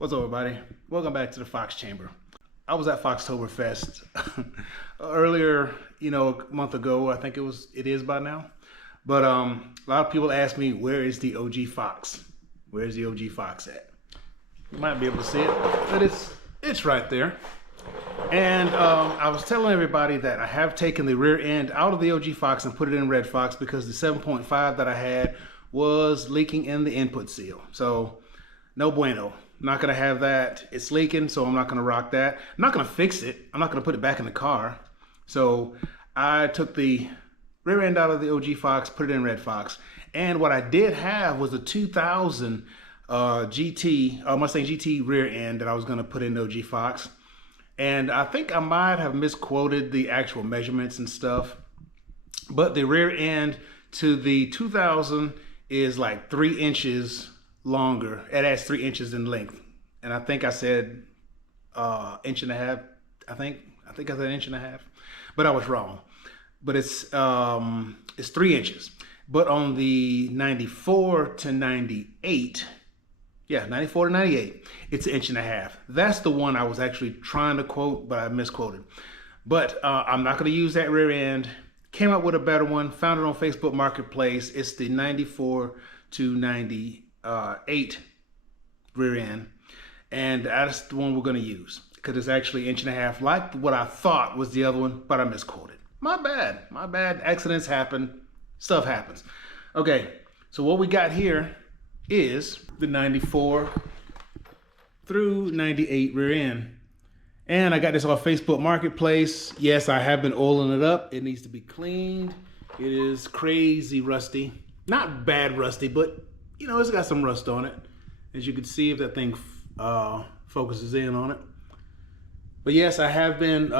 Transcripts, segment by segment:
What's up, everybody? Welcome back to the Fox Chamber. I was at Foxtoberfest earlier, a month ago. I think it is by now. But a lot of people ask me, where is the OG Fox? Where's the OG Fox at? You might be able to see it, but it's right there. And I was telling everybody that I have taken the rear end out of the OG Fox and put it in Red Fox because the 7.5 that I had was leaking in the input seal. So no bueno. Not gonna have that. It's leaking, so I'm not gonna rock that. I'm not gonna fix it. I'm not gonna put it back in the car. So I took the rear end out of the OG Fox, put it in Red Fox. And what I did have was a 2000 GT, Mustang GT rear end that I was gonna put in the OG Fox. And I think I might have misquoted the actual measurements and stuff. But the rear end to the 2000 is like 3 inches longer. It adds 3 inches in length, and I think I said inch and a half. I think I said 1.5 inches, but I was wrong. But it's 3 inches. But on the 94 to 98, yeah, 94 to 98, it's 1.5 inches. That's the one I was actually trying to quote, but I misquoted. But I'm not going to use that rear end. Came up with a better one. Found it on Facebook Marketplace. It's the 94 to 98 rear end, and that's the one we're going to use because it's actually 1.5 inches, like what I thought was the other one, but I misquoted. My bad. Accidents happen, stuff happens. Okay, so what we got here is the 94 through 98 rear end, and I got this off Facebook Marketplace. Yes, I have been oiling it up. It needs to be cleaned. It is crazy rusty, not bad rusty, but it's got some rust on it, as you can see if that thing focuses in on it. But yes, I have been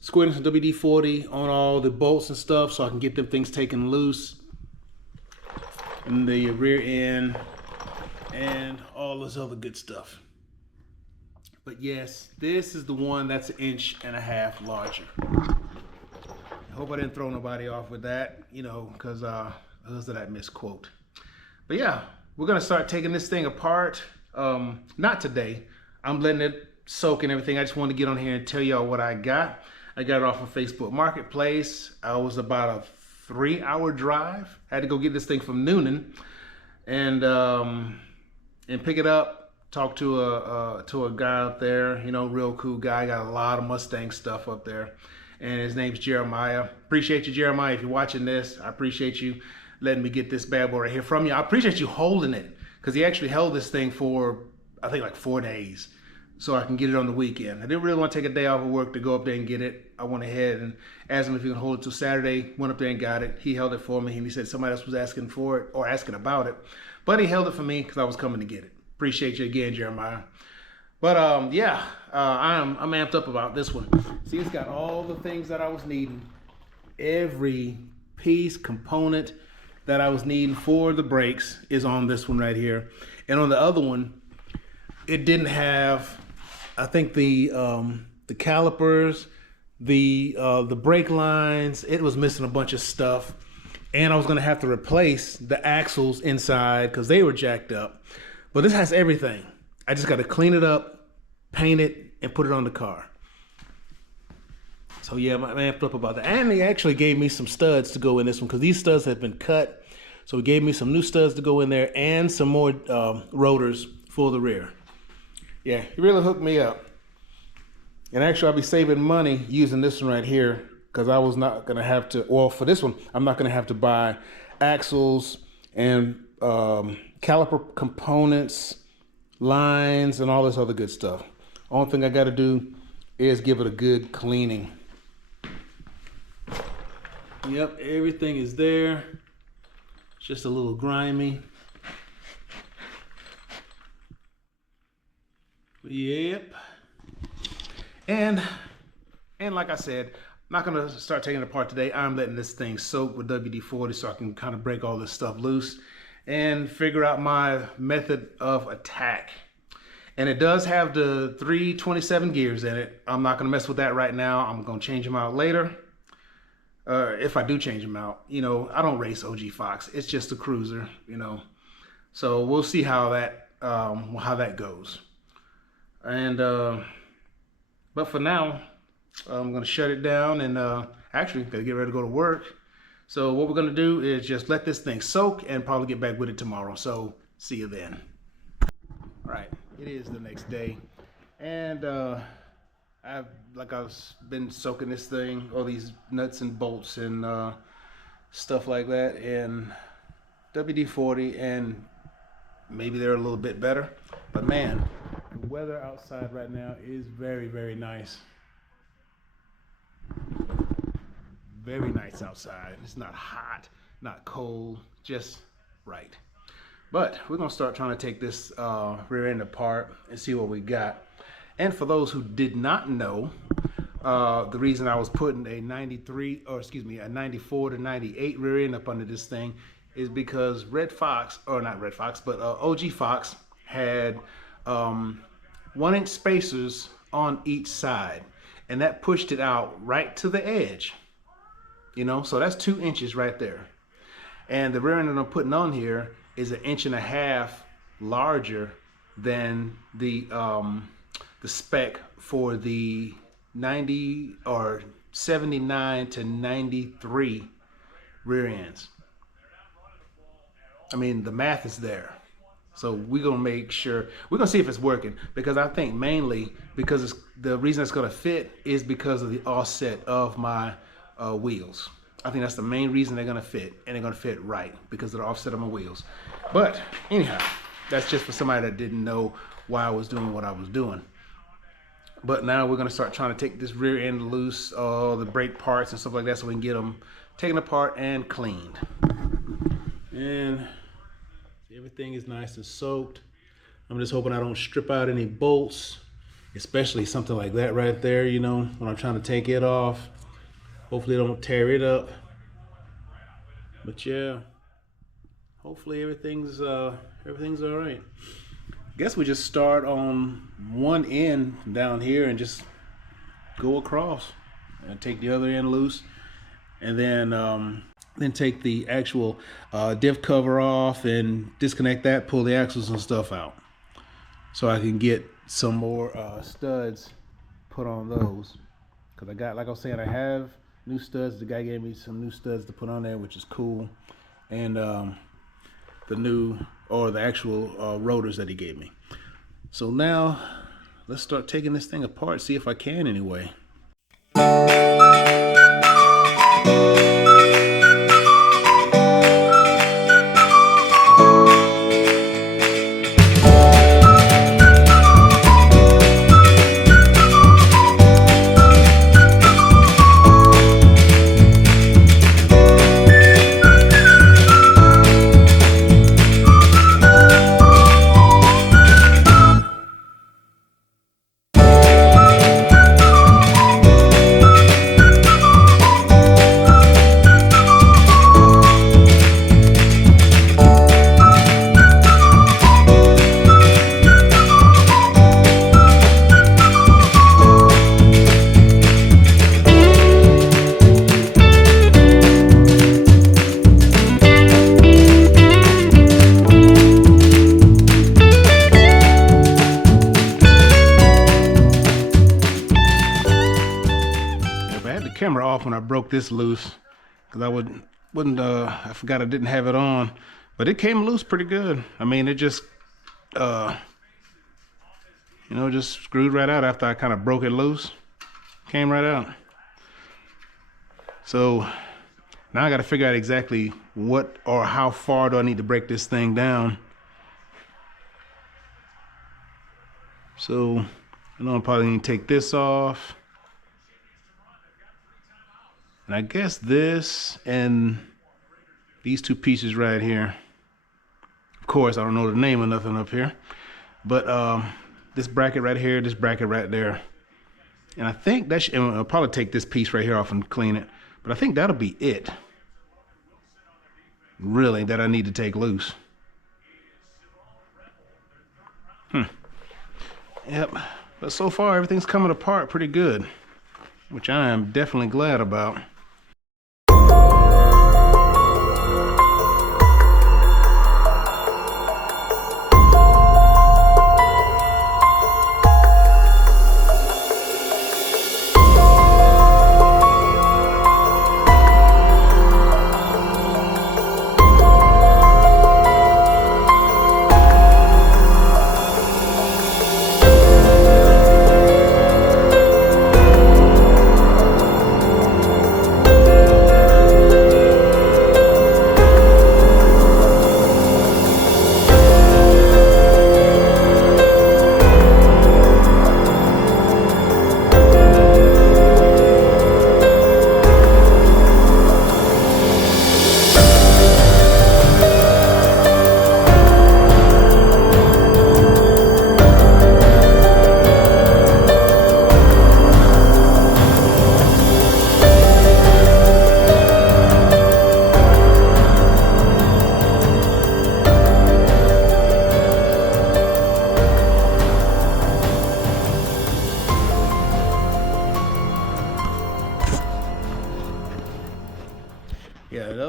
squirting some WD-40 on all the bolts and stuff so I can get them things taken loose in the rear end and all this other good stuff. But yes, this is the one that's 1.5 inches larger. I hope I didn't throw nobody off with that, because of that misquote. But yeah, we're gonna start taking this thing apart. Not today. I'm letting it soak and everything. I just want to get on here and tell y'all what I got. I got it off of Facebook Marketplace. I was about a 3-hour drive. I had to go get this thing from Noonan and pick it up. Talk to a guy up there. Real cool guy. Got a lot of Mustang stuff up there, and his name's Jeremiah. Appreciate you, Jeremiah. If you're watching this, I appreciate you letting me get this bad boy right here from you. I appreciate you holding it, because he actually held this thing for, I think, like 4 days, so I can get it on the weekend. I didn't really want to take a day off of work to go up there and get it. I went ahead and asked him if he could hold it till Saturday. Went up there and got it. He held it for me, and he said somebody else was asking for it or asking about it, but he held it for me because I was coming to get it. Appreciate you again, Jeremiah. But yeah, I'm amped up about this one. See, it's got all the things that I was needing. Every piece, component that I was needing for the brakes is on this one right here. And on the other one, it didn't have, I think, the calipers, the brake lines. It was missing a bunch of stuff, and I was gonna have to replace the axles inside because they were jacked up. But this has everything. I just got to clean it up, paint it, and put it on the car. So yeah, I'm amped up about that. And they actually gave me some studs to go in this one because these studs have been cut. So he gave me some new studs to go in there and some more rotors for the rear. Yeah, he really hooked me up. And actually, I'll be saving money using this one right here because I was not going to have to, well, for this one, I'm not going to have to buy axles and caliper components, lines, and all this other good stuff. Only thing I got to do is give it a good cleaning. Yep, everything is there. It's just a little grimy. Yep. And like I said, I'm not gonna start taking it apart today. I'm letting this thing soak with WD-40 so I can kind of break all this stuff loose and figure out my method of attack. And it does have the 327 gears in it. I'm not gonna mess with that right now. I'm gonna change them out later. If I do change them out, I don't race OG Fox. It's just a cruiser, So we'll see how that goes. And but for now, I'm gonna shut it down and actually gotta get ready to go to work. So what we're gonna do is just let this thing soak and probably get back with it tomorrow. So see you then. All right, it is the next day, and I've been soaking this thing, all these nuts and bolts and stuff like that in WD-40, and maybe they're a little bit better. But man, the weather outside right now is very, very nice. Very nice outside. It's not hot, not cold, just right. But we're gonna start trying to take this rear end apart and see what we got. And for those who did not know, the reason I was putting a 94 to 98 rear end up under this thing is because OG Fox had 1-inch spacers on each side, and that pushed it out right to the edge. You know, so that's 2 inches right there. And the rear end that I'm putting on here is 1.5 inches larger than the spec for the 90 or 79 to 93 rear ends. I mean, the math is there. So we're gonna make sure, we're gonna see if it's working, because I think mainly because the reason it's gonna fit is because of the offset of my wheels. I think that's the main reason they're gonna fit, and they're gonna fit right because of the offset of my wheels. But anyhow, that's just for somebody that didn't know why I was doing what I was doing. But now we're gonna start trying to take this rear end loose, the brake parts and stuff like that, so we can get them taken apart and cleaned. And everything is nice and soaked. I'm just hoping I don't strip out any bolts, especially something like that right there, you know, when I'm trying to take it off. Hopefully I don't tear it up. But yeah, hopefully everything's all right. Guess we just start on one end down here and just go across and take the other end loose, and then take the actual diff cover off and disconnect that, pull the axles and stuff out, so I can get some more studs put on those. Because I got, like I was saying, I have new studs. The guy gave me some new studs to put on there, which is cool. And the actual rotors that he gave me. So now let's start taking this thing apart, see if I can anyway. Camera off when I broke this loose, because I forgot I didn't have it on, but it came loose pretty good. I mean, it just just screwed right out after I kind of broke it loose. Came right out. So now I got to figure out exactly what or how far do I need to break this thing down. So I know I'm probably going to take this off. And I guess this and these two pieces right here. Of course, I don't know the name of nothing up here. But this bracket right here, this bracket right there. And I think that I'll probably take this piece right here off and clean it. But I think that'll be it, really, that I need to take loose. Yep. But so far, everything's coming apart pretty good, which I am definitely glad about.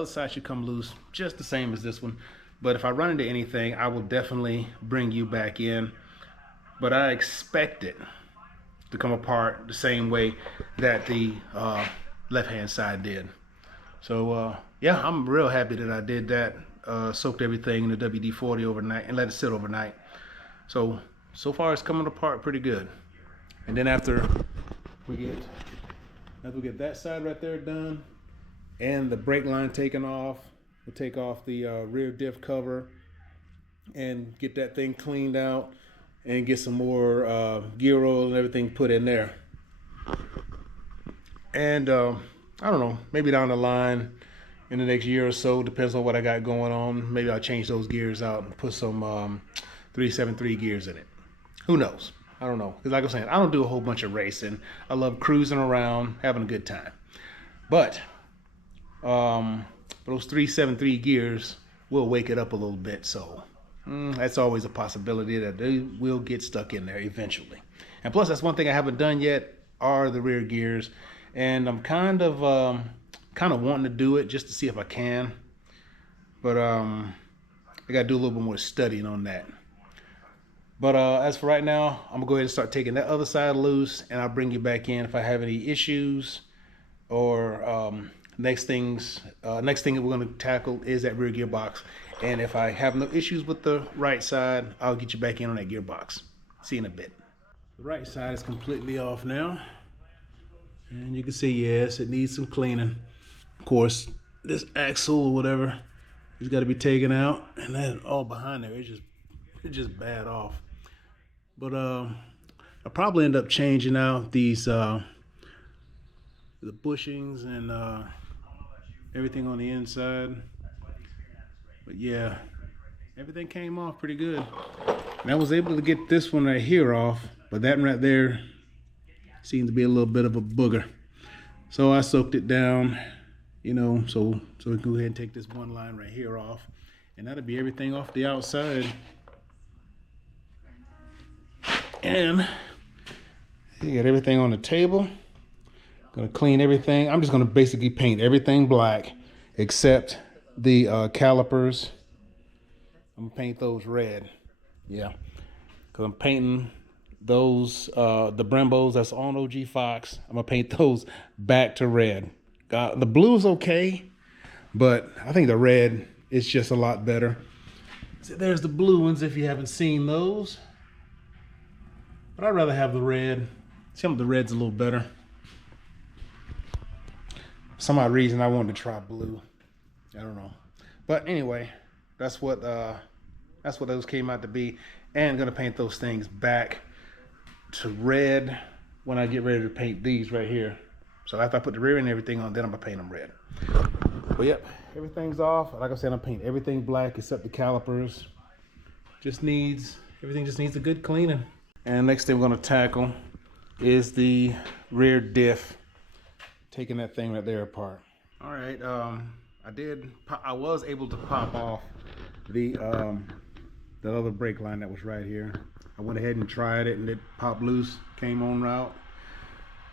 other side should come loose just the same as this one. But if I run into anything, I will definitely bring you back in. But I expect it to come apart the same way that the left-hand side did. So yeah, I'm real happy that I did that. Soaked everything in the WD-40 overnight and let it sit overnight. So far it's coming apart pretty good. And then after we get that side right there done and the brake line taken off, we'll take off the rear diff cover and get that thing cleaned out and get some more gear oil and everything put in there. And I don't know, maybe down the line in the next year or so, depends on what I got going on, maybe I'll change those gears out and put some 373 gears in it. Who knows? I don't know. Because like I was saying, I don't do a whole bunch of racing. I love cruising around, having a good time. But those 373 gears will wake it up a little bit. So that's always a possibility that they will get stuck in there eventually. And plus, that's one thing I haven't done yet are the rear gears. And I'm kind of wanting to do it just to see if I can. But I got to do a little bit more studying on that. But as for right now, I'm gonna go ahead and start taking that other side loose, and I'll bring you back in if I have any issues or next thing that we're gonna tackle is that rear gearbox. And if I have no issues with the right side, I'll get you back in on that gearbox. See you in a bit. The right side is completely off now, and you can see, yes, it needs some cleaning. Of course, this axle or whatever has got to be taken out, and then all behind there, it's just bad off. But I'll probably end up changing out these the bushings and everything on the inside. But yeah, everything came off pretty good. And I was able to get this one right here off, but that one right there seems to be a little bit of a booger. So I soaked it down, you know, so we can go ahead and take this one line right here off, and that'll be everything off the outside. And you got everything on the table. Gonna clean everything. I'm just gonna basically paint everything black except the calipers. I'm gonna paint those red. Yeah, because I'm painting those the Brembos that's on OG Fox. I'm gonna paint those back to red. The blue's okay, but I think the red is just a lot better. So there's the blue ones if you haven't seen those. But I'd rather have the red. Some of the red's a little better. For some odd reason I wanted to try blue. I don't know. But anyway, that's what those came out to be. And I'm gonna paint those things back to red when I get ready to paint these right here. So after I put the rear and everything on, then I'm gonna paint them red. But yep, everything's off. Like I said, I'm painting everything black except the calipers. Everything just needs a good cleaning. And next thing we're gonna tackle is the rear diff. Taking that thing right there apart. All right, I was able to pop off the other brake line that was right here. I went ahead and tried it and it popped loose, came on route.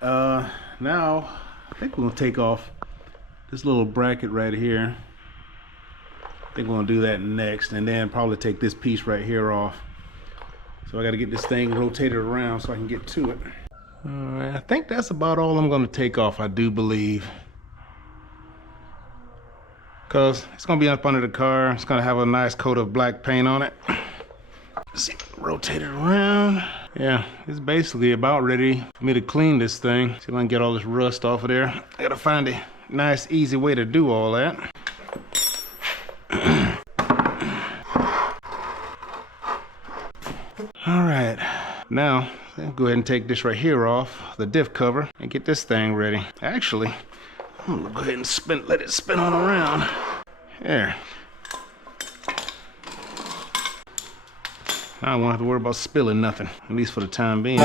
Now, I think we're gonna take off this little bracket right here. I think we're gonna do that next, and then probably take this piece right here off. So I gotta get this thing rotated around so I can get to it. I think that's about all I'm gonna take off, I do believe. Cause it's gonna be up under the car. It's gonna have a nice coat of black paint on it. See, rotate it around. Yeah, it's basically about ready for me to clean this thing. See if I can get all this rust off of there. I gotta find a nice, easy way to do all that. All right, now I'll go ahead and take this right here off, the diff cover, and get this thing ready. Actually, I'm gonna go ahead and let it spin on around. There. Now I won't have to worry about spilling nothing, at least for the time being.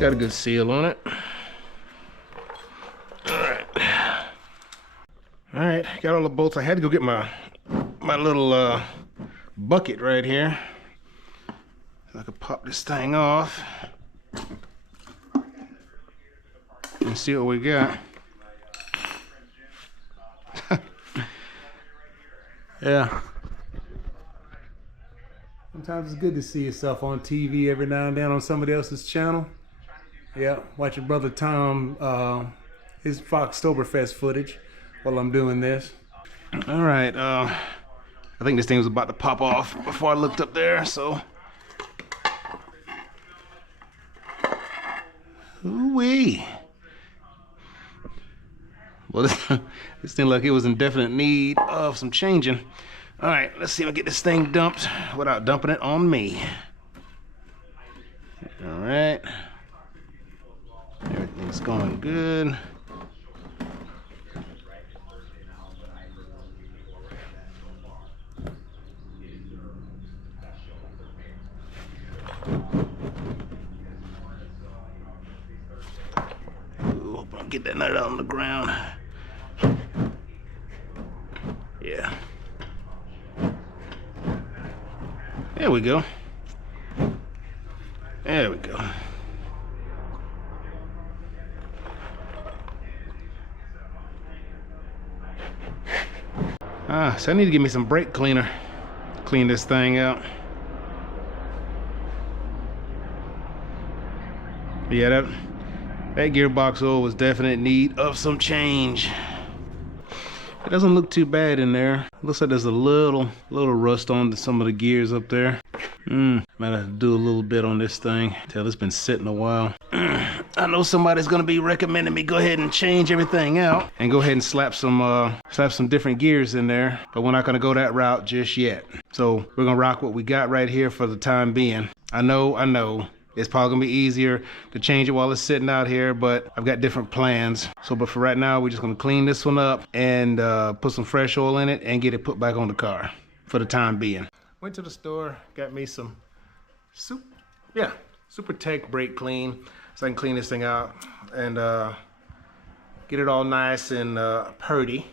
Got a good seal on it. All right. All right, got all the bolts. I had to go get my little bucket right here. I could pop this thing off and see what we got. Yeah. Sometimes it's good to see yourself on TV every now and then on somebody else's channel. Yeah, watch your brother Tom, his Foxtoberfest footage while I'm doing this. All right, I think this thing was about to pop off before I looked up there, so. Ooh-wee. Well, this thing like it was in definite need of some changing. All right, let's see if I get this thing dumped without dumping it on me. All right. Everything's going good. Ooh, hope I don't get that nut out on the ground. Yeah. There we go. There we go. So I need to get me some brake cleaner. Clean this thing out. Yeah, that gearbox oil was definitely in need of some change. It doesn't look too bad in there. Looks like there's a little rust on some of the gears up there. Might have to do a little bit on this thing. Tell it's been sitting a while. I know somebody's gonna be recommending me go ahead and change everything out and go ahead and slap some different gears in there, but we're not gonna go that route just yet. So we're gonna rock what we got right here for the time being. I know. It's probably gonna be easier to change it while it's sitting out here, but I've got different plans. So, but for right now, we're just gonna clean this one up and put some fresh oil in it and get it put back on the car for the time being. Went to the store, got me some Super Tech brake clean, so I can clean this thing out and get it all nice and purty.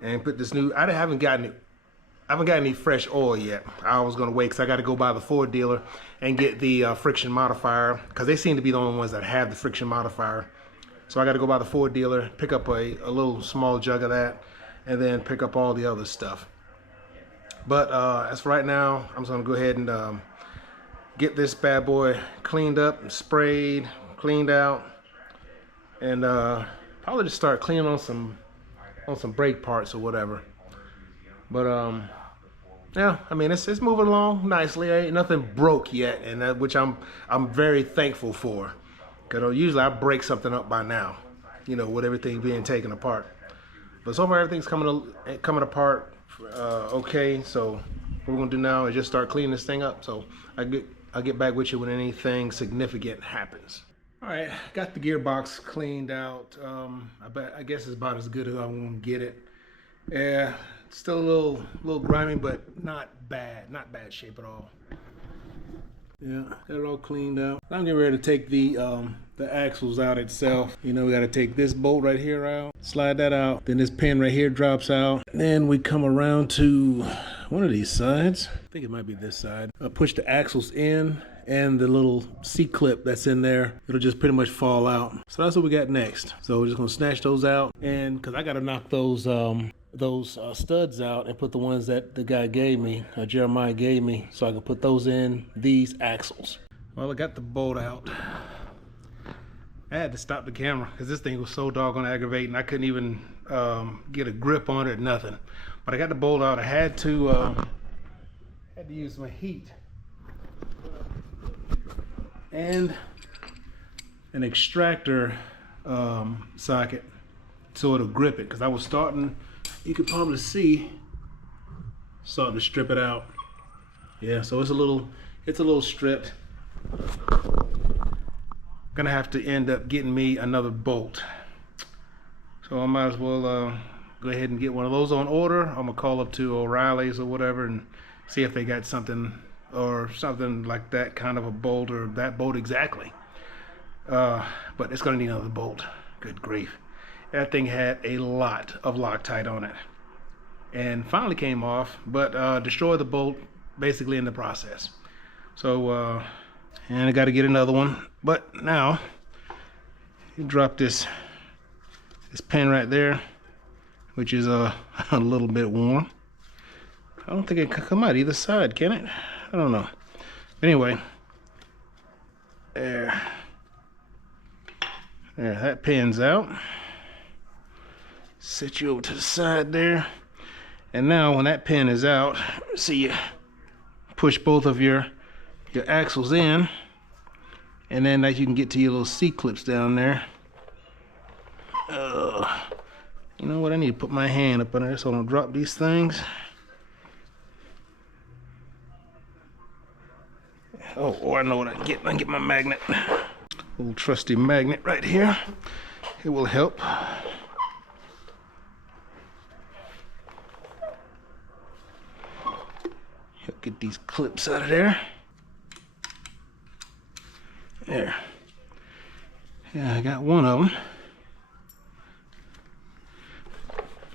And put this new, I haven't got any fresh oil yet. I was gonna wait because I got to go by the Ford dealer and get the friction modifier, because they seem to be the only ones that have the friction modifier. So I got to go by the Ford dealer, pick up a little small jug of that, and then pick up all the other stuff. But as for right now, I'm just gonna go ahead and get this bad boy cleaned up, and sprayed, cleaned out, and probably just start cleaning on some brake parts or whatever. But yeah, I mean it's moving along nicely. Ain't nothing broke yet, and which I'm very thankful for. Cause usually I break something up by now, you know, with everything being taken apart. But so far everything's coming apart okay. So what we're gonna do now is just start cleaning this thing up. So I'll get back with you when anything significant happens. All right, got the gearbox cleaned out. I guess it's about as good as I'm gonna get it. Yeah, still a little grimy, but not bad shape at all. Yeah, got it all cleaned out. Now I'm getting ready to take the axles out itself. You know, we got to take this bolt right here out, slide that out. Then this pin right here drops out. Then we come around to one of these sides. I think it might be this side. Push the axles in, and the little C-clip that's in there, it'll just pretty much fall out. So that's what we got next. So we're just gonna snatch those out, and because I got to knock those studs out and put the ones that the guy gave me, Jeremiah gave me, so I can put those in these axles. Well, I got the bolt out. I had to stop the camera because this thing was so doggone aggravating. I couldn't even get a grip on it or nothing. But I got the bolt out. I had to use my heat and an extractor socket so it'll grip it, because I was starting, you could probably see, starting to strip it out. Yeah, so it's a little stripped. Gonna have to end up getting me another bolt. So I might as well go ahead and get one of those on order. I'm gonna call up to O'Reilly's or whatever and see if they got something like that kind of a bolt, or that bolt exactly. But it's gonna need another bolt. Good grief. That thing had a lot of Loctite on it, and finally came off, but destroyed the bolt basically in the process. So and I got to get another one. But now you drop this pin right there, which is a little bit worn. I don't think it can come out either side, can it? I don't know. Anyway, there, that pin's out. Set you over to the side there. And now when that pin is out, see, you push both of your axles in, and then you can get to your little C-clips down there. You know what? I need to put my hand up under there so I don't drop these things. Oh, I know what I can get. I can get my magnet. Old trusty magnet right here. It will help. Get these clips out of there. There. Yeah, I got one of them.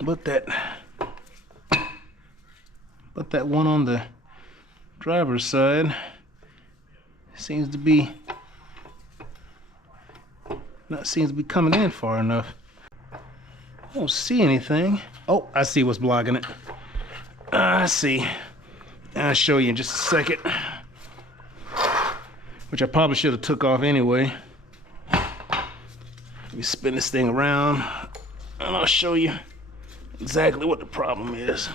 But that one on the driver's side seems to be coming in far enough. I don't see anything. Oh, I see what's blocking it. I see. I'll show you in just a second, which I probably should have took off anyway. Let me spin this thing around and I'll show you exactly what the problem is.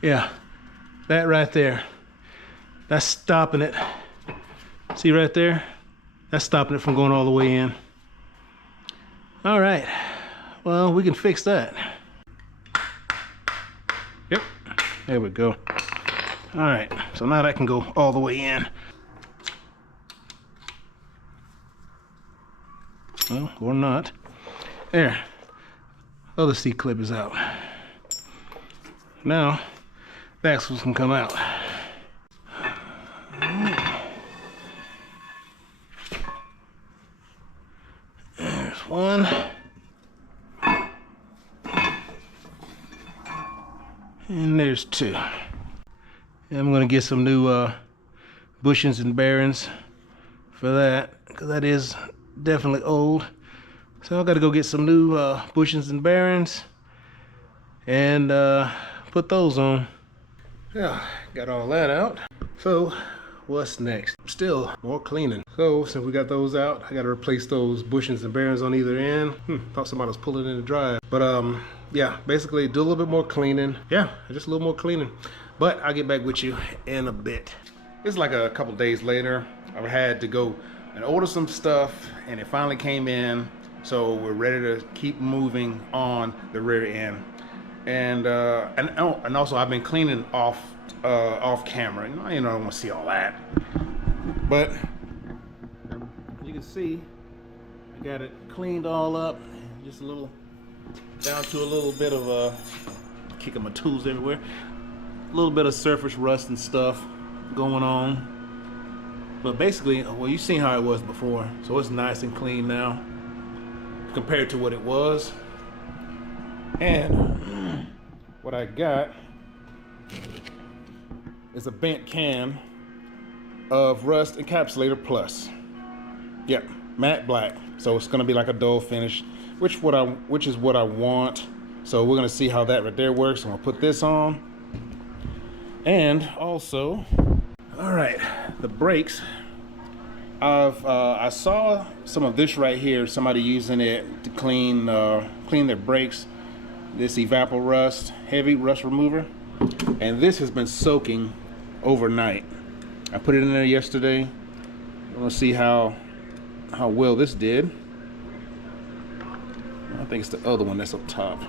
Yeah, that right there, that's stopping it. See right there? That's stopping it from going all the way in. All right, well, we can fix that. Yep, there we go. All right, so now that can go all the way in. Well, or not. There, other C-clip is out. Now, the axles can come out. There's one. And there's two. And I'm gonna get some new bushings and bearings for that, because that is definitely old. So I gotta go get some new bushings and bearings and put those on. Yeah, got all that out. So what's next? Still more cleaning. So since we got those out, I gotta replace those bushings and bearings on either end. Thought somebody was pulling in the drive. But yeah, basically do a little bit more cleaning. Yeah, just a little more cleaning. But I'll get back with you in a bit. It's like a couple days later. I had to go and order some stuff, and it finally came in. So we're ready to keep moving on the rear end. And also I've been cleaning off camera. You know, I don't want to see all that. But you can see I got it cleaned all up, just a little down to a little bit of kicking my tools everywhere. A little bit of surface rust and stuff going on. But basically, well, you've seen how it was before, so it's nice and clean now compared to what it was. And what I got is a bent can of Rust Encapsulator Plus. Yep, matte black. So it's gonna be like a dull finish, which is what I want. So we're gonna see how that right there works. I'm gonna put this on. And also, all right, the brakes. I saw some of this right here, somebody using it to clean their brakes. This Evapor Rust, heavy rust remover, and this has been soaking overnight. I put it in there yesterday. I'm gonna see how well this did. I think it's the other one that's up top.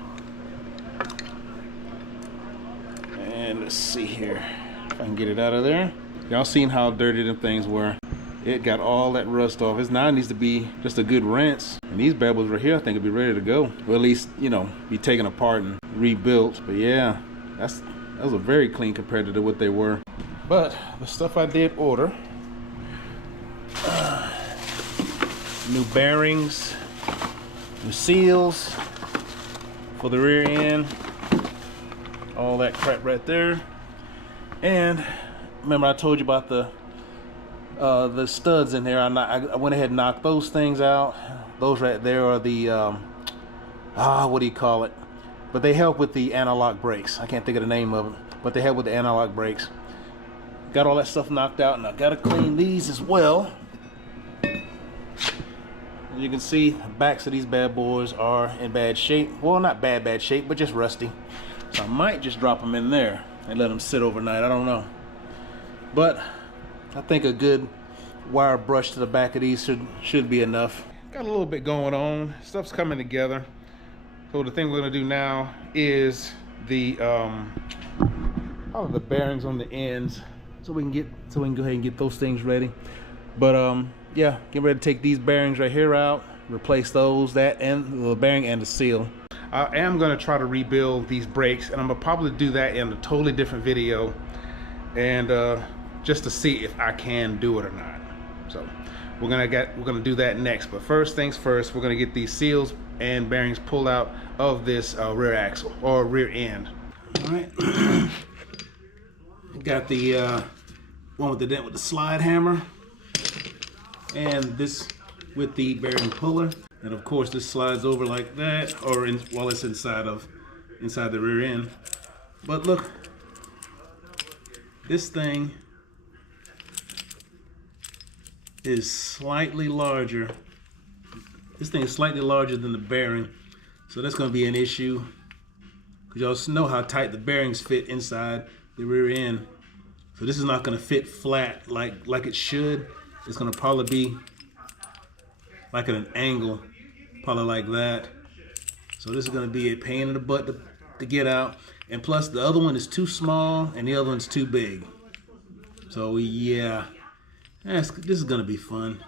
And let's see here if I can get it out of there. Y'all seen how dirty them things were. It got all that rust off. It now needs to be just a good rinse. And these bad boys right here, I think, will be ready to go. Or at least, you know, be taken apart and rebuilt. But yeah, that was a very clean compared to what they were. But the stuff I did order, new bearings, new seals for the rear end, all that crap right there. And remember I told you about the studs in there. I went ahead and knocked those things out. Those right there are the what do you call it? But they help with the analog brakes. I can't think of the name of them, but they help with the analog brakes. Got all that stuff knocked out, and I gotta clean these as well. As you can see, the backs of these bad boys are in bad shape. Well, not bad shape, but just rusty. So I might just drop them in there and let them sit overnight. I don't know. But I think a good wire brush to the back of these should be enough. Got a little bit going on. Stuff's coming together. So the thing we're gonna do now is the all of the bearings on the ends, so we can go ahead and get those things ready. But yeah, get ready to take these bearings right here out, replace those, that and the bearing and the seal. I am gonna try to rebuild these brakes, and I'm gonna probably do that in a totally different video, and just to see if I can do it or not. So we're gonna do that next. But first things first, we're gonna get these seals and bearings pulled out of this rear axle or rear end. All right. Got the one with the dent with the slide hammer, and this with the bearing puller, and of course this slides over like that, or while it's inside the rear end. But look, this thing is slightly larger. This thing is slightly larger than the bearing, so that's going to be an issue, because y'all know how tight the bearings fit inside the rear end. So this is not going to fit flat like it should. It's going to probably be like at an angle, probably like that. So this is going to be a pain in the butt to get out, and plus the other one is too small and the other one's too big. So yeah, this is going to be fun.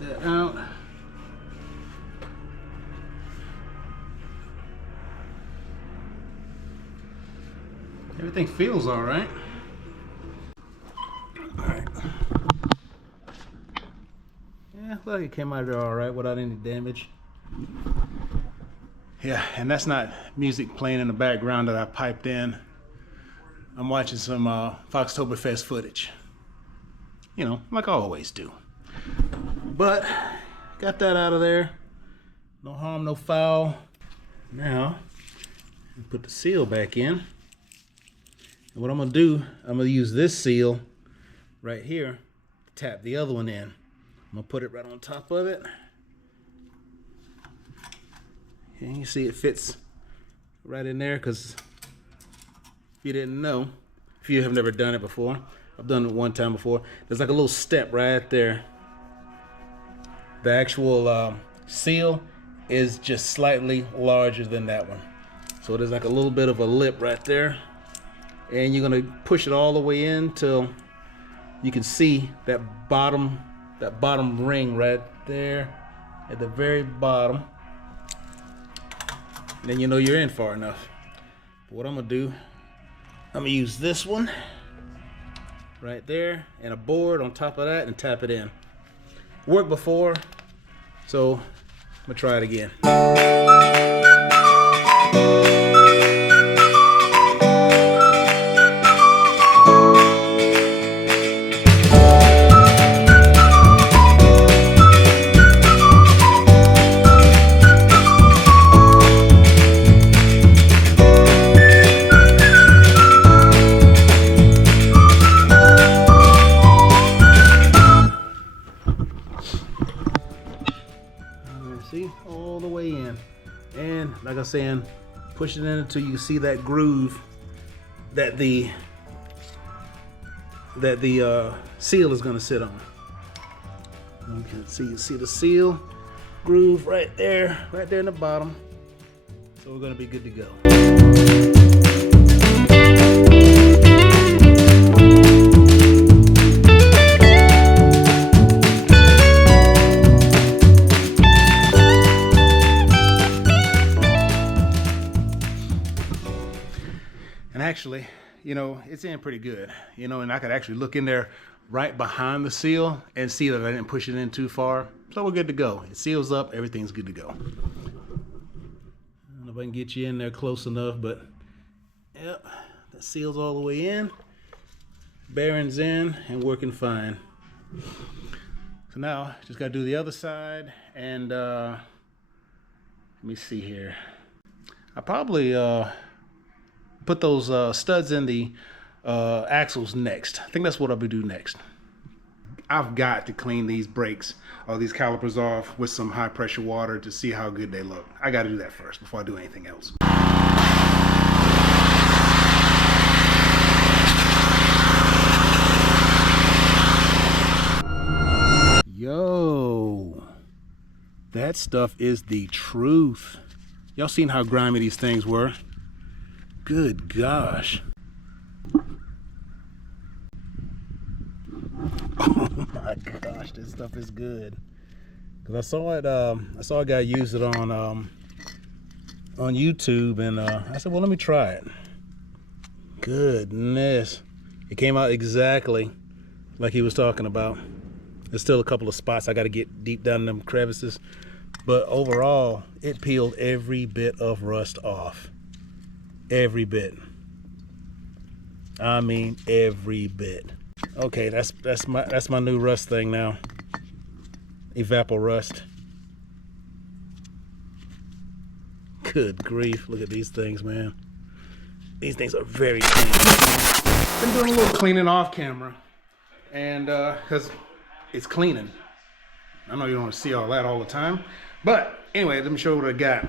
That out. Everything feels all right. All right. Yeah, look, it came out of there all right without any damage. Yeah, and that's not music playing in the background that I piped in. I'm watching some Foxtoberfest footage. You know, like I always do. But got that out of there. No harm, no foul. Now, put the seal back in. And what I'm gonna do, I'm gonna use this seal right here to tap the other one in. I'm gonna put it right on top of it. And you see it fits right in there, because if you didn't know, if you have never done it before, I've done it one time before, there's like a little step right there. The actual seal is just slightly larger than that one. So there's like a little bit of a lip right there. And you're gonna push it all the way in till you can see that bottom ring right there at the very bottom. And then you know you're in far enough. But what I'm gonna do, I'm gonna use this one right there and a board on top of that and tap it in. Worked before, so I'm gonna try it again. See, all the way in. And like I was saying, push it in until you see that groove that the that the seal is going to sit on. You can see the seal groove right there in the bottom. So we're going to be good to go. And actually, you know, it's in pretty good, you know, and I could actually look in there right behind the seal and see that I didn't push it in too far. So we're good to go. It seals up, everything's good to go. I don't know if I can get you in there close enough, but yep, that seals all the way in. Bearings in and working fine. So now just gotta do the other side, and let me see here. I probably put those studs in the axles next. I think that's what I'll be doing next. I've got to clean these brakes or these calipers off with some high pressure water to see how good they look. I got to do that first before I do anything else. Yo, that stuff is the truth. Y'all seen how grimy these things were? Good gosh. Oh my gosh, this stuff is good. Cause I saw it. I saw a guy use it on YouTube, and I said, well, let me try it. Goodness, it came out exactly like he was talking about. There's still a couple of spots I got to get deep down in them crevices, but overall, it peeled every bit of rust off. Every bit. I mean, every bit. Okay, that's my new rust thing now. Evapor rust. Good grief! Look at these things, man. These things are very clean. Been doing a little cleaning off camera, and because it's cleaning. I know you don't want to see all that all the time, but anyway, let me show you what I got.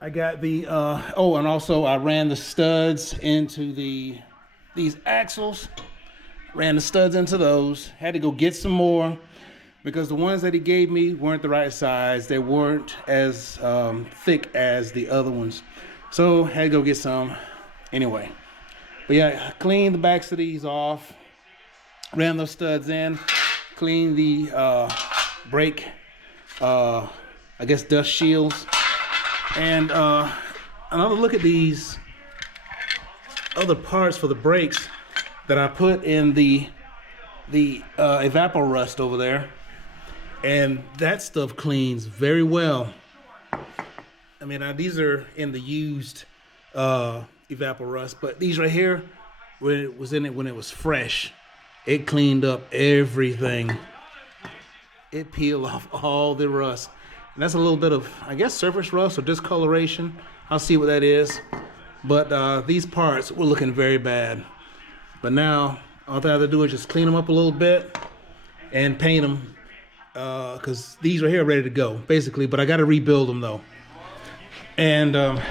I got the oh, and also I ran the studs into these axles. Ran the studs into those. Had to go get some more because the ones that he gave me weren't the right size. They weren't as thick as the other ones. So had to go get some anyway. But yeah, cleaned the backs of these off. Ran those studs in. Cleaned the brake, I guess dust shields. And another look at these other parts for the brakes that I put in the evapor rust over there, and that stuff cleans very well. I mean, these are in the used evapor rust, but these right here, when it was in it when it was fresh, it cleaned up everything. It peeled off all the rust. And that's a little bit of, I guess, surface rust or discoloration. I'll see what that is. But these parts were looking very bad. But now, all I have to do is just clean them up a little bit and paint them. Because these right here are ready to go, basically. But I got to rebuild them, though. And the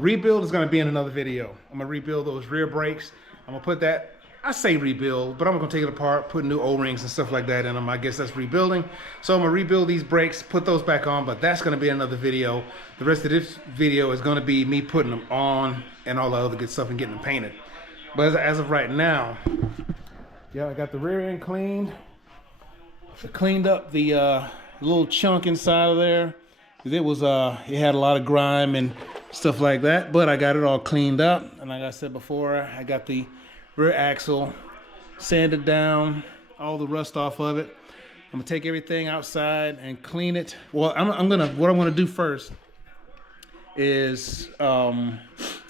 rebuild is going to be in another video. I'm going to rebuild those rear brakes. I'm going to put that, I say rebuild, but I'm going to take it apart, put new O-rings and stuff like that in them. I guess that's rebuilding. So I'm going to rebuild these brakes, put those back on, but that's going to be another video. The rest of this video is going to be me putting them on and all the other good stuff and getting them painted. But as of right now, yeah, I got the rear end cleaned. I cleaned up the little chunk inside of there. It was it had a lot of grime and stuff like that, but I got it all cleaned up. And like I said before, I got the rear axle sanded down, all the rust off of it. I'm gonna take everything outside and clean it. Well, what I'm gonna do first is I'm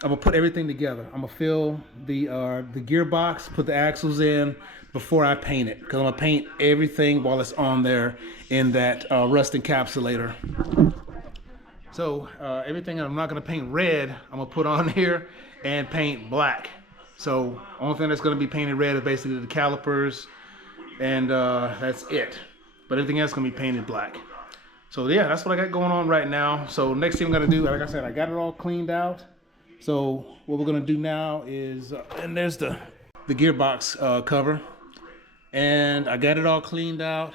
gonna put everything together. I'm gonna fill the gearbox, put the axles in before I paint it, because I'm gonna paint everything while it's on there in that rust encapsulator. So everything I'm not gonna paint red, I'm gonna put on here and paint black. So only thing that's gonna be painted red is basically the calipers, and that's it. But everything else is gonna be painted black. So yeah, that's what I got going on right now. So next thing I'm gonna do, like I said, I got it all cleaned out. So what we're gonna do now is, and there's the the gearbox cover, and I got it all cleaned off.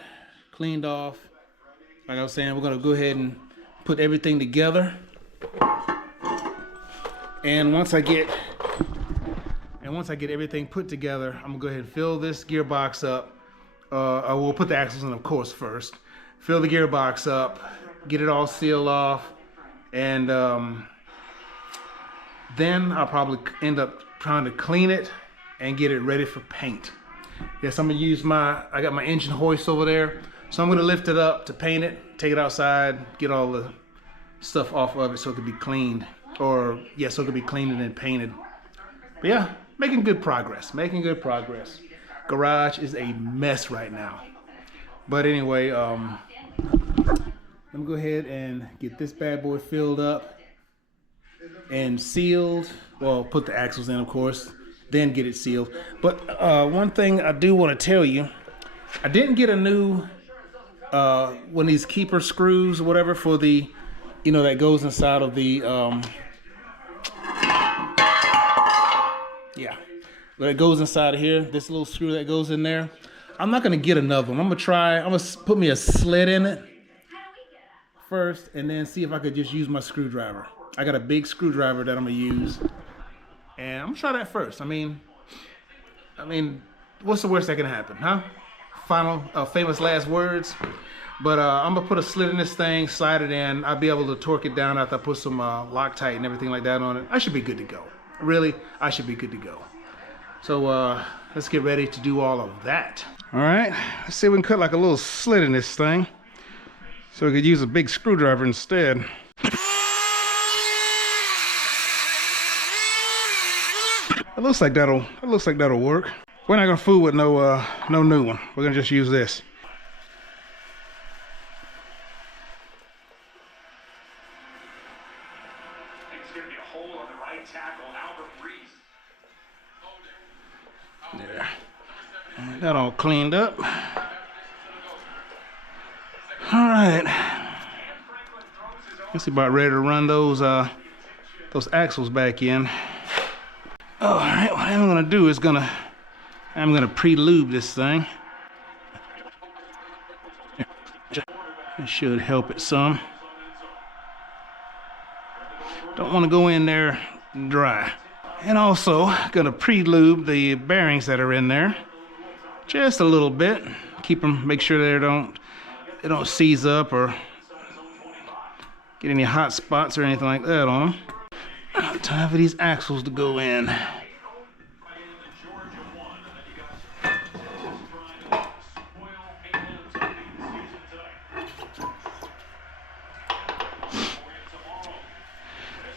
Like I was saying, we're gonna go ahead and put everything together. And once I get everything put together, I'm gonna go ahead and fill this gearbox up. I will put the axles in, of course, first. Fill the gearbox up, get it all sealed off, and then I'll probably end up trying to clean it and get it ready for paint. Yes, I'm gonna use I got my engine hoist over there, so I'm gonna lift it up to paint it, take it outside, get all the stuff off of it so it can be cleaned. So it can be cleaned and then painted. But yeah, making good progress. Garage is a mess right now. But anyway, let me go ahead and get this bad boy filled up and sealed. Well, put the axles in, of course, then get it sealed. But one thing I do want to tell you, I didn't get a new one of these keeper screws or whatever for the, that goes inside of the but it goes inside of here, this little screw that goes in there. I'm not gonna get another one. I'm gonna put me a slit in it first and then see if I could just use my screwdriver. I got a big screwdriver that I'm gonna use, and I'm gonna try that first. I mean, what's the worst that can happen, huh? Famous last words. But I'm gonna put a slit in this thing, slide it in. I'll be able to torque it down after I put some Loctite and everything like that on it. I should be good to go. Really, I should be good to go. So let's get ready to do all of that. All right, let's see if we can cut like a little slit in this thing so we could use a big screwdriver instead. It looks like that'll work. We're not gonna fool with no new one. We're gonna just use this. There. That all cleaned up. All right. It's about ready to run those axles back in. All right. What I'm gonna do is I'm gonna pre-lube this thing. It should help it some. Don't want to go in there dry. And also gonna pre-lube the bearings that are in there just a little bit. Make sure they don't seize up or get any hot spots or anything like that on them. Time for these axles to go in.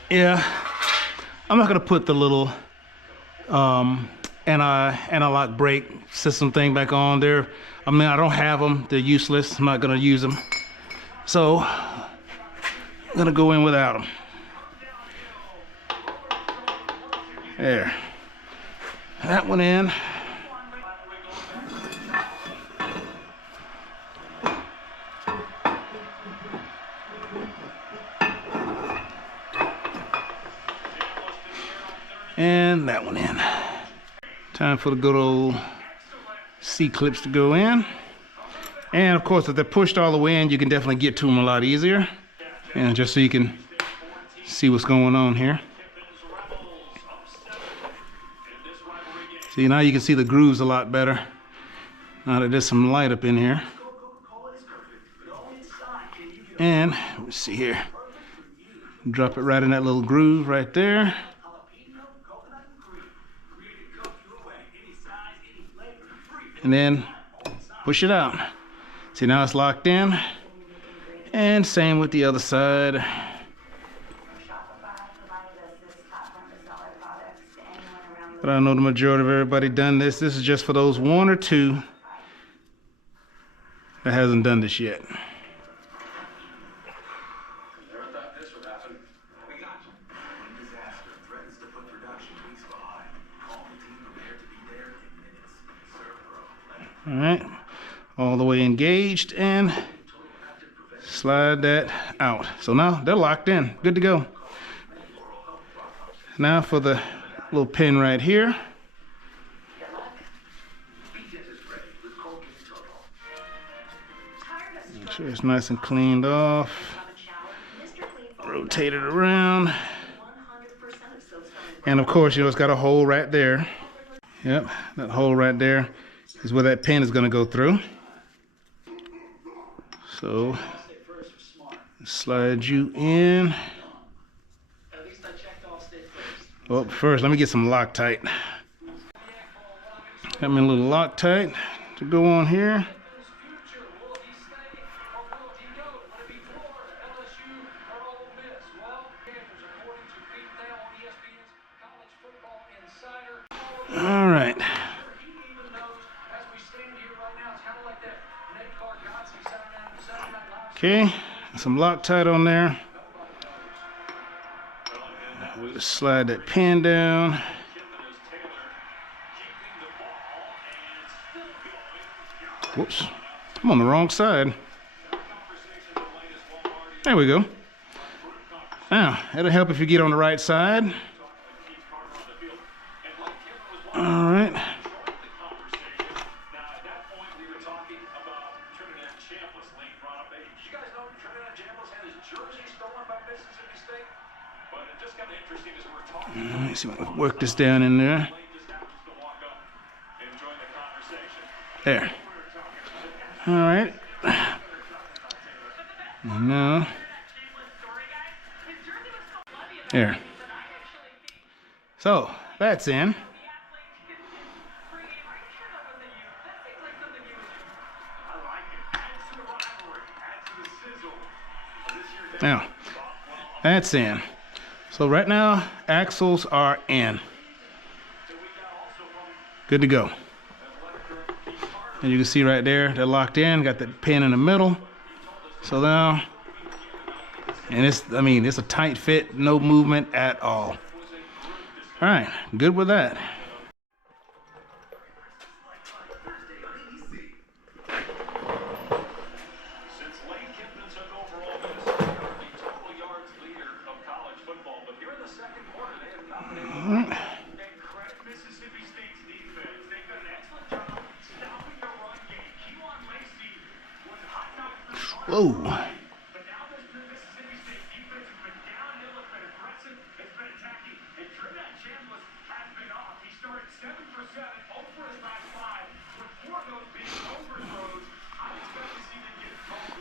Yeah, I'm not gonna put the little anti-lock brake system thing back on there. I mean, I don't have them. They're useless. I'm not gonna use them. So I'm gonna go in without them. There. That one in. And that one in. Time for the good old C-clips to go in. And of course, if they're pushed all the way in, you can definitely get to them a lot easier. And just so you can see what's going on here. See, now you can see the grooves a lot better. Now that there's some light up in here. And let's see here. Drop it right in that little groove right there. And then push it out. See, now it's locked in. And same with the other side. But I know the majority of everybody done this. This is just for those one or two that hasn't done this yet. All right, all the way engaged, and slide that out. So now they're locked in, good to go. Now for the little pin right here. sure it's nice and cleaned off. Rotate it around. And of course, you know, it's got a hole right there. Yep, that hole right there is where that pin is going to go through. So, slide you in. Well, first, let me get some Loctite. Got me a little Loctite to go on here. All right. Okay, some Loctite on there. We'll just slide that pin down. Whoops, I'm on the wrong side. There we go. Now, that'll help if you get on the right side. All right. Let me see if I can work this down in there. There. All right. And now, there. So that's in. Now, that's in. So right now, axles are in. Good to go. And you can see right there, they're locked in, got that pin in the middle. So now, and it's, I mean, it's a tight fit, no movement at all. All right, good with that. Whoa.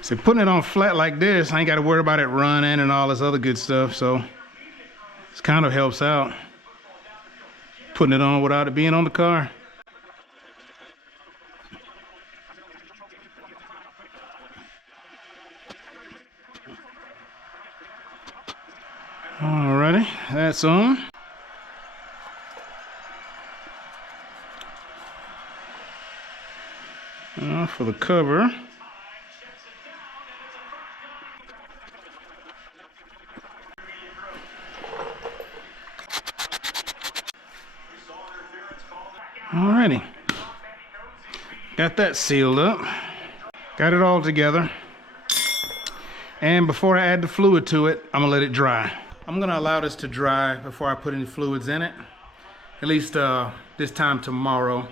So putting it on flat like this, I ain't got to worry about it running and all this other good stuff. So this kind of helps out. Putting it on without it being on the car. Alrighty, that's on. For the cover. Alrighty, got that sealed up, got it all together, and before I add the fluid to it, I'm gonna let it dry. I'm gonna allow this to dry before I put any fluids in it. At least this time tomorrow,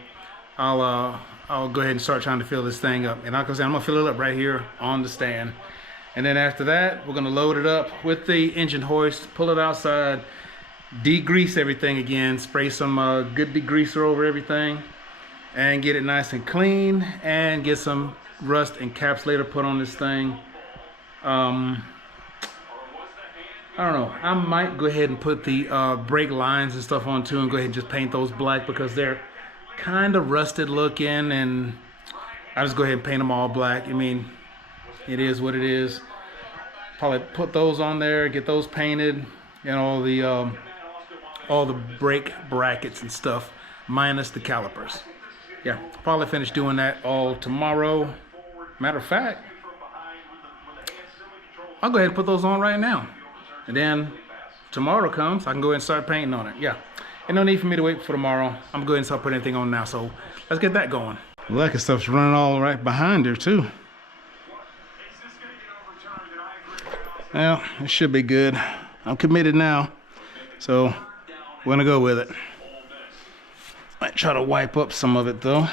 I'll go ahead and start trying to fill this thing up. And like I said, I'm gonna fill it up right here on the stand. And then after that, we're gonna load it up with the engine hoist, pull it outside, degrease everything again, spray some good degreaser over everything, and get it nice and clean, and get some rust encapsulator put on this thing. I don't know, I might go ahead and put the brake lines and stuff on too, and go ahead and just paint those black because they're kind of rusted looking, and I just go ahead and paint them all black. I mean, it is what it is. Probably put those on there, get those painted, and all the brake brackets and stuff, minus the calipers. Yeah, probably finish doing that all tomorrow. Matter of fact, I'll go ahead and put those on right now. And then tomorrow comes, I can go ahead and start painting on it. Yeah, and no need for me to wait for tomorrow. I'm going to start putting anything on now, so let's get that going. The lacquer stuff's running all right behind her too. Well, it should be good. I'm committed now, so we're gonna go with it. Might try to wipe up some of it though.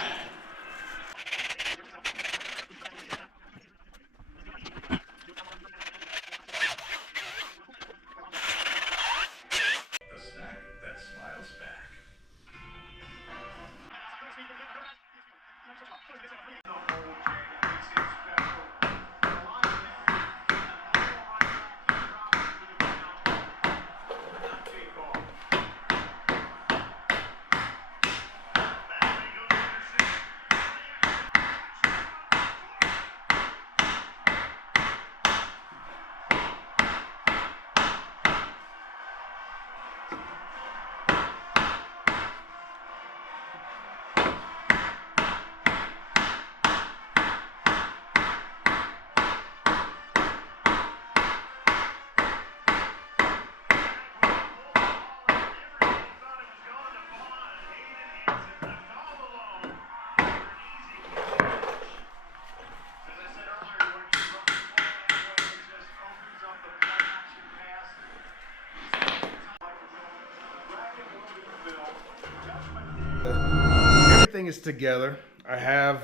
everything is together. I have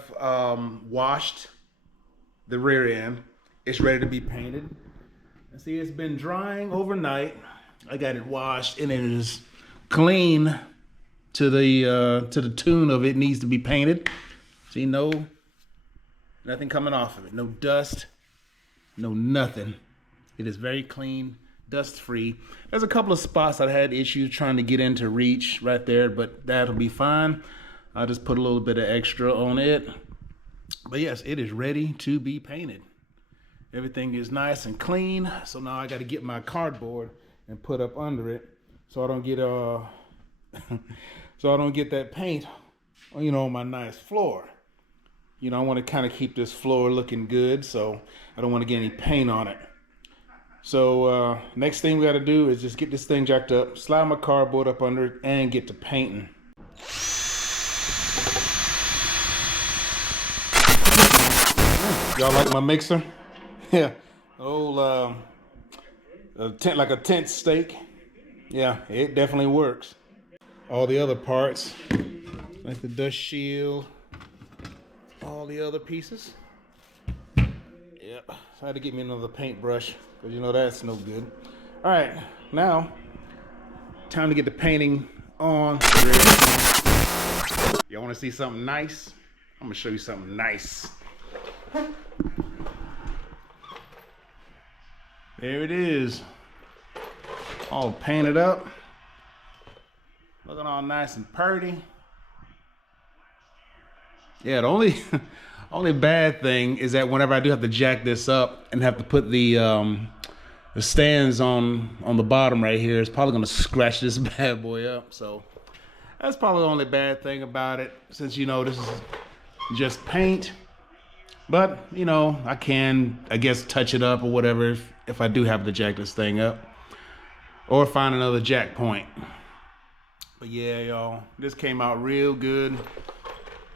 washed the rear end. It's ready to be painted. And see, it's been drying overnight. I got it washed and it is clean to the tune of it needs to be painted. See, nothing coming off of it. No dust, no nothing. It is very clean, dust free. There's a couple of spots I had issues trying to get into reach right there, but that'll be fine. I'll just put a little bit of extra on it. But yes, it is ready to be painted. Everything is nice and clean. So now I got to get my cardboard and put up under it so I don't get that paint, on my nice floor. I want to kind of keep this floor looking good, so I don't want to get any paint on it. So next thing we got to do is just get this thing jacked up, slide my cardboard up under it, and get to painting. Y'all like my mixer? Yeah, old like a tent steak. Yeah, it definitely works. All the other parts, like the dust shield, all the other pieces. Yep, so I had to get me another paintbrush because that's no good. All right, now time to get the painting on. Y'all want to see something nice? I'm gonna show you something nice. There it is, all painted up, looking all nice and pretty. Yeah, the only bad thing is that whenever I do have to jack this up and have to put the stands on the bottom right here, it's probably gonna scratch this bad boy up. So that's probably the only bad thing about it, since this is just paint. But I can, I guess, touch it up or whatever if I do have to jack this thing up, or find another jack point. But yeah, y'all, this came out real good,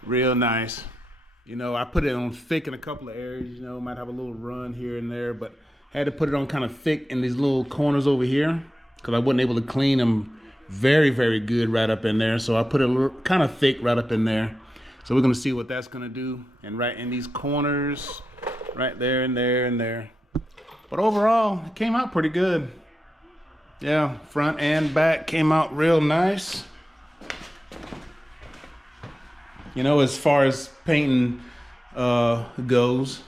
real nice. I put it on thick in a couple of areas. Might have a little run here and there, but had to put it on kind of thick in these little corners over here because I wasn't able to clean them very, very good right up in there. So I put it a little kind of thick right up in there. So we're gonna see what that's gonna do. And right in these corners, right there and there and there. But overall, it came out pretty good. Yeah, front and back came out real nice. As far as painting goes.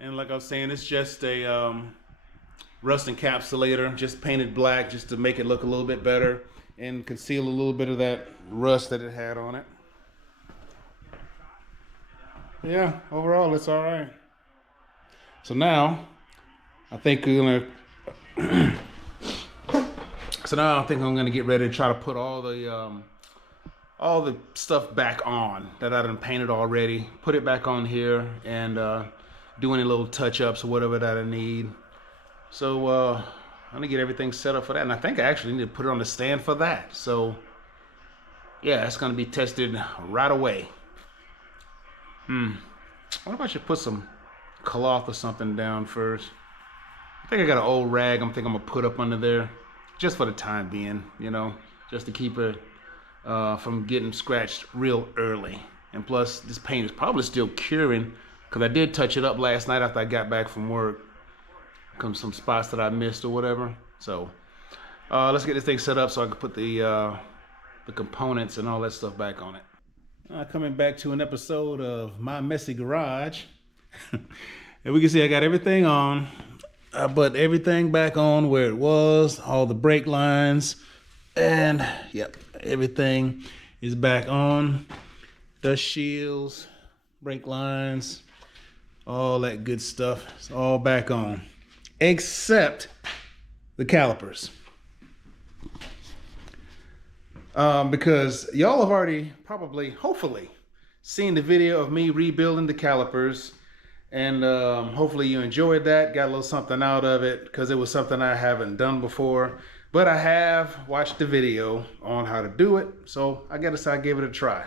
And like I was saying, it's just a rust encapsulator, just painted black just to make it look a little bit better and conceal a little bit of that rust that it had on it. Yeah, overall it's all right. So now I think we're gonna I'm gonna get ready to try to put all the stuff back on that I done painted already, put it back on here, and do any little touch-ups or whatever that I need. So I'm gonna get everything set up for that, and I think I actually need to put it on the stand for that. So yeah, it's gonna be tested right away. I wonder if I should put some cloth or something down first. I think I got an old rag I'm gonna put up under there just for the time being, just to keep it from getting scratched real early. And plus, this paint is probably still curing because I did touch it up last night after I got back from work. Some spots that I missed or whatever. So let's get this thing set up so I can put the components and all that stuff back on it. Coming back to an episode of My Messy Garage. And we can see I got everything on. I put everything back on where it was, all the brake lines, and yep, everything is back on. Dust shields, brake lines, all that good stuff. It's all back on, except the calipers. Because y'all have already probably, hopefully, seen the video of me rebuilding the calipers. And hopefully you enjoyed that, got a little something out of it, because it was something I haven't done before. But I have watched the video on how to do it, so I guess I gave it a try.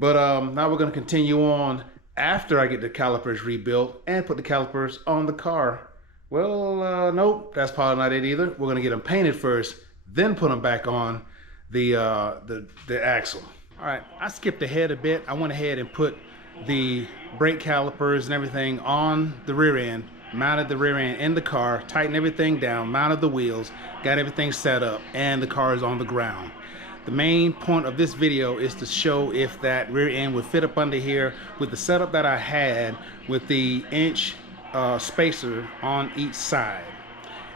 But now we're going to continue on after I get the calipers rebuilt and put the calipers on the car. Well, nope, that's probably not it either. We're going to get them painted first, then put them back on the axle. All right, I skipped ahead a bit. I went ahead and put the brake calipers and everything on the rear end, mounted the rear end in the car, tightened everything down, mounted the wheels, got everything set up, and the car is on the ground. The main point of this video is to show if that rear end would fit up under here with the setup that I had with the inch spacer on each side.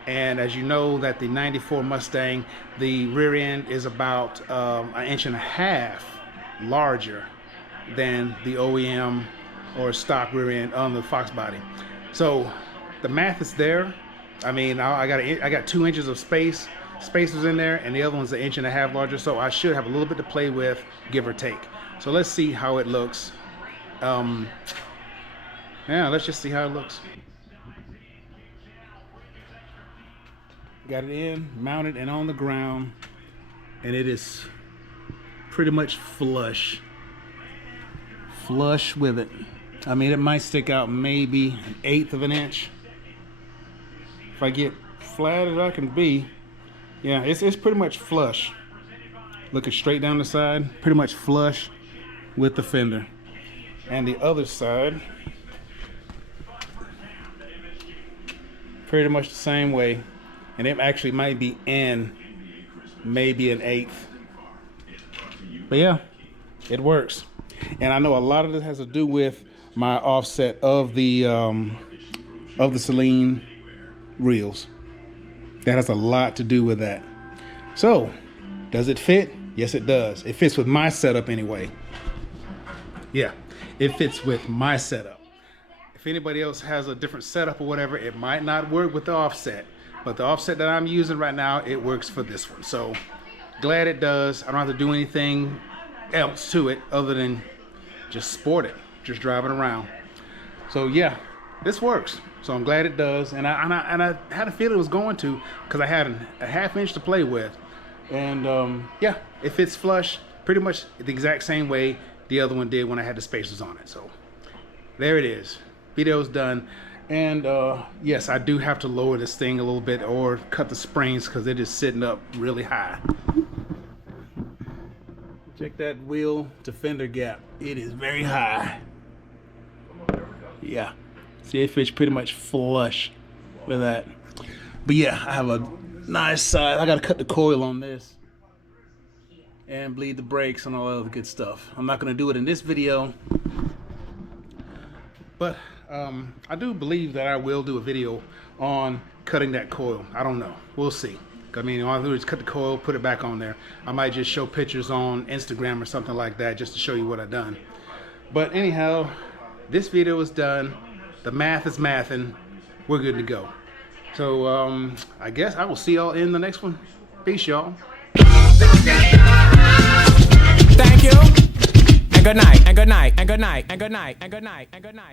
And as you know, that the 94 Mustang, the rear end is about 1.5 inches larger than the OEM or stock rear end on the Foxbody. So the math is there. I mean, I got 2 inches of spacers in there, and the other one's 1.5 inches larger, so I should have a little bit to play with, give or take. So let's see how it looks. Yeah, let's just see how it looks. Got it in, mounted, and on the ground, and it is pretty much flush with it. I mean, it might stick out maybe 1/8 of an inch. If I get flat as I can be, yeah, it's pretty much flush. Looking straight down the side, pretty much flush with the fender. And the other side, pretty much the same way. And it actually might be in maybe 1/8. But yeah, it works. And I know a lot of this has to do with my offset of the Celine reels. That has a lot to do with that. So, does it fit? Yes, it does. It fits with my setup anyway. Yeah, it fits with my setup. If anybody else has a different setup or whatever, it might not work with the offset. But the offset that I'm using right now, it works for this one. So glad it does. I don't have to do anything else to it other than just sport it, just drive it around. So yeah, this works. So I'm glad it does. And I had a feeling it was going to, because I had a 1/2 inch to play with. And yeah, it fits flush pretty much the exact same way the other one did when I had the spacers on it. So there it is. Video's done. And yes, I do have to lower this thing a little bit or cut the springs because it is sitting up really high. Check that wheel to fender gap. It is very high. Yeah. See, it fits pretty much flush with that. But yeah, I have a nice size. I got to cut the coil on this and bleed the brakes and all that other good stuff. I'm not going to do it in this video. But I do believe that I will do a video on cutting that coil. I don't know. We'll see. I mean, all I do is cut the coil, put it back on there. I might just show pictures on Instagram or something like that just to show you what I've done. But anyhow, this video is done. The math is mathing. We're good to go. So I guess I will see y'all in the next one. Peace, y'all. Thank you. And good night. And good night. And good night. And good night. And good night. And good night.